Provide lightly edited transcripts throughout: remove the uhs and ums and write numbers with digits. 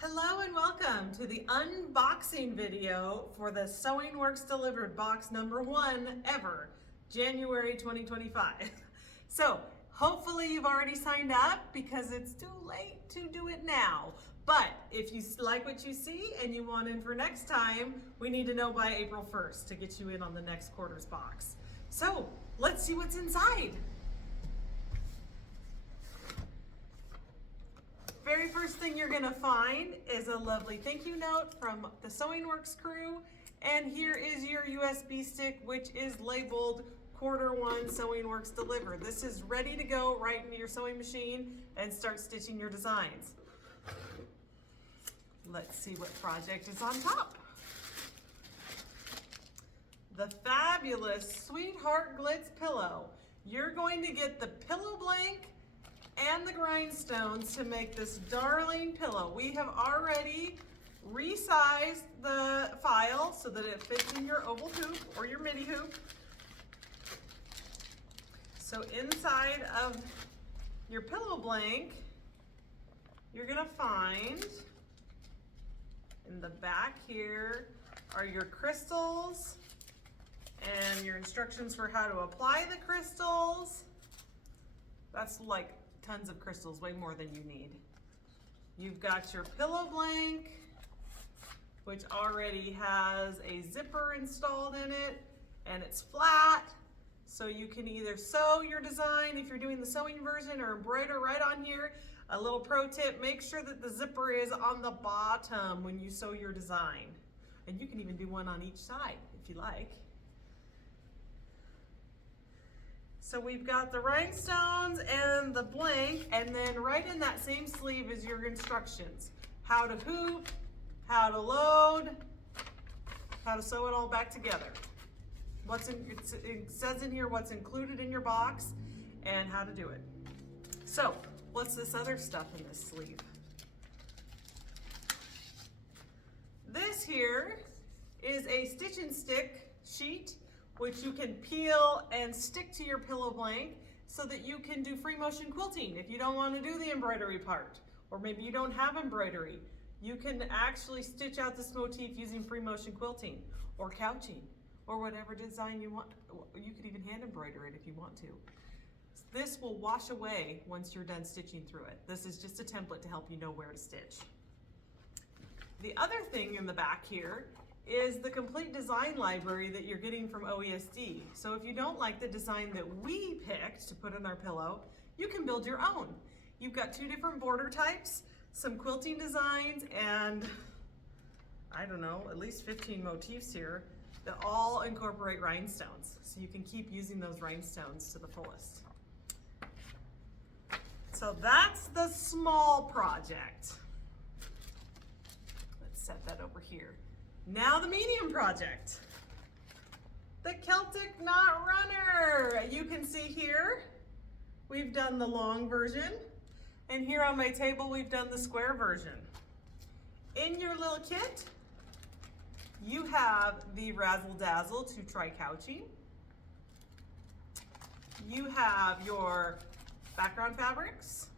Hello and welcome to the unboxing video for the Sewing Works Delivered box number 1 ever, January 2025. So hopefully you've already signed up because it's too late to do it now. But if you like what you see and you want in for next time, we need to know by April 1st to get you in on the next quarter's box. So let's see what's inside. Very first thing you're gonna find is a lovely thank you note from the Sewing Works crew. And here is your USB stick, which is labeled Q1 Sewing Works Delivered. This is ready to go right into your sewing machine and start stitching your designs. Let's see what project is on top. The fabulous Sweetheart Glitz pillow. You're going to get the pillow blank and the grindstones to make this darling pillow. We have already resized the file so that it fits in your oval hoop or your midi hoop. So inside of your pillow blank, you're gonna find in the back here are your crystals and your instructions for how to apply the crystals. That's like tons of crystals, way more than you need. You've got your pillow blank, which already has a zipper installed in it, and it's flat, so you can either sew your design if you're doing the sewing version or embroider right on here. A little pro tip, make sure that the zipper is on the bottom when you sew your design. And you can even do one on each side if you like. So we've got the rhinestones and the blank, and then right in that same sleeve is your instructions. How to hoop, how to load, how to sew it all back together. It says in here what's included in your box and how to do it. So what's this other stuff in this sleeve? This here is a stitch and stick sheet, which you can peel and stick to your pillow blank so that you can do free motion quilting. If you don't want to do the embroidery part, or maybe you don't have embroidery, you can actually stitch out this motif using free motion quilting or couching or whatever design you want. You could even hand embroider it if you want to. This will wash away once you're done stitching through it. This is just a template to help you know where to stitch. The other thing in the back here is the complete design library that you're getting from OESD. So if you don't like the design that we picked to put in our pillow, you can build your own. You've got 2 different border types, some quilting designs, and I don't know, at least 15 motifs here that all incorporate rhinestones. So you can keep using those rhinestones to the fullest. So that's the small project. Let's set that over here. Now the medium project, the Celtic Knot Runner. You can see here, we've done the long version, and here on my table, we've done the square version. In your little kit, you have the Razzle Dazzle to try couching. You have your background fabrics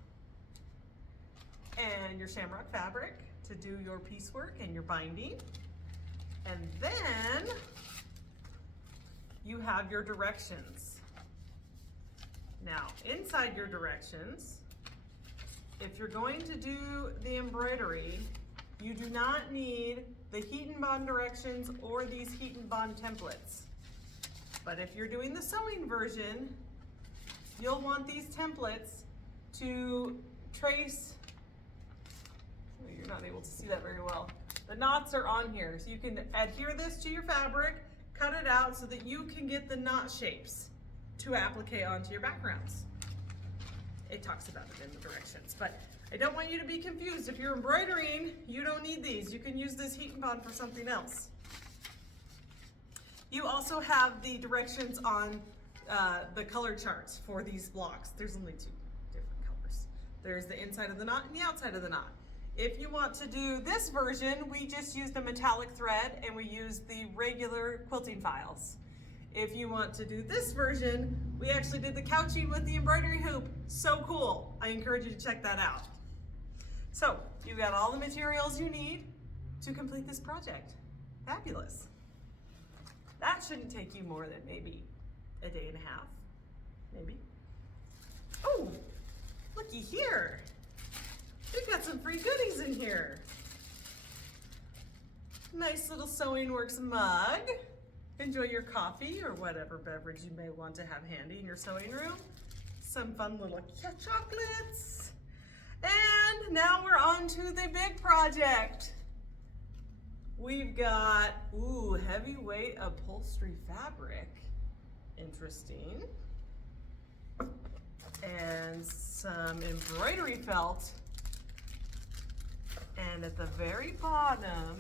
and your shamrock fabric to do your piecework and your binding. And then you have your directions. Now, inside your directions, if you're going to do the embroidery, you do not need the heat and bond directions or these heat and bond templates. But if you're doing the sewing version, you'll want these templates to trace. Oh, you're not able to see that very well. The knots are on here, so you can adhere this to your fabric, cut it out so that you can get the knot shapes to applique onto your backgrounds. It talks about it in the directions, but I don't want you to be confused. If you're embroidering, you don't need these. You can use this heat and bond for something else. You also have the directions on the color charts for these blocks. There's only 2 different colors. There's the inside of the knot and the outside of the knot. If you want to do this version, we just use the metallic thread and we use the regular quilting files. If you want to do this version, we actually did the couching with the embroidery hoop. So cool. I encourage you to check that out. So you got all the materials you need to complete this project. Fabulous. That shouldn't take you more than maybe a day and a half, maybe. Oh, looky here. We've got some free goodies in here. Nice little Sewing Works mug. Enjoy your coffee or whatever beverage you may want to have handy in your sewing room. Some fun little chocolates. And now we're on to the big project. We've got, ooh, heavyweight upholstery fabric. Interesting. And some embroidery felt. And at the very bottom,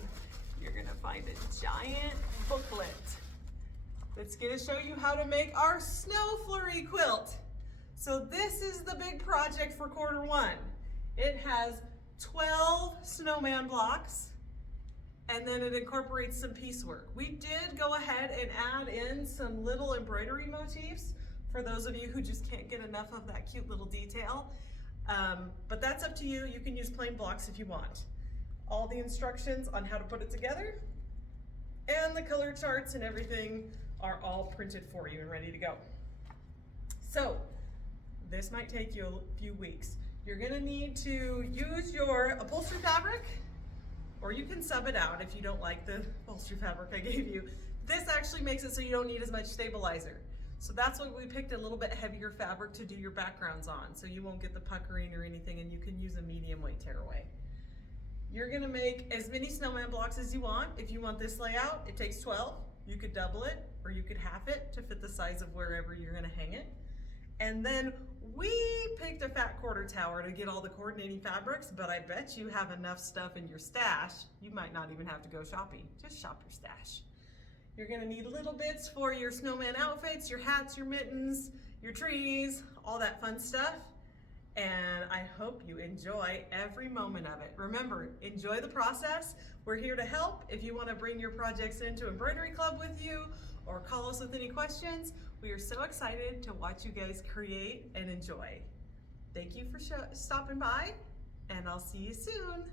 you're gonna find a giant booklet that's gonna show you how to make our snow flurry quilt. So this is the big project for Q1. It has 12 snowman blocks, and then it incorporates some piecework. We did go ahead and add in some little embroidery motifs for those of you who just can't get enough of that cute little detail. But that's up to you. You can use plain blocks if you want. All the instructions on how to put it together and the color charts and everything are all printed for you and ready to go. So this might take you a few weeks. You're gonna need to use your upholstery fabric, or you can sub it out if you don't like the upholstery fabric I gave you. This actually makes it so you don't need as much stabilizer. So that's why we picked a little bit heavier fabric to do your backgrounds on, so you won't get the puckering or anything, and you can use a medium weight tearaway. You're gonna make as many snowman blocks as you want. If you want this layout, it takes 12. You could double it, or you could half it to fit the size of wherever you're gonna hang it. And then we picked a fat quarter tower to get all the coordinating fabrics, but I bet you have enough stuff in your stash, you might not even have to go shopping. Just shop your stash. You're gonna need little bits for your snowman outfits, your hats, your mittens, your trees, all that fun stuff. And I hope you enjoy every moment of it. Remember, enjoy the process. We're here to help. If you want to bring your projects into Embroidery Club with you or call us with any questions, we are so excited to watch you guys create and enjoy. Thank you for stopping by, and I'll see you soon.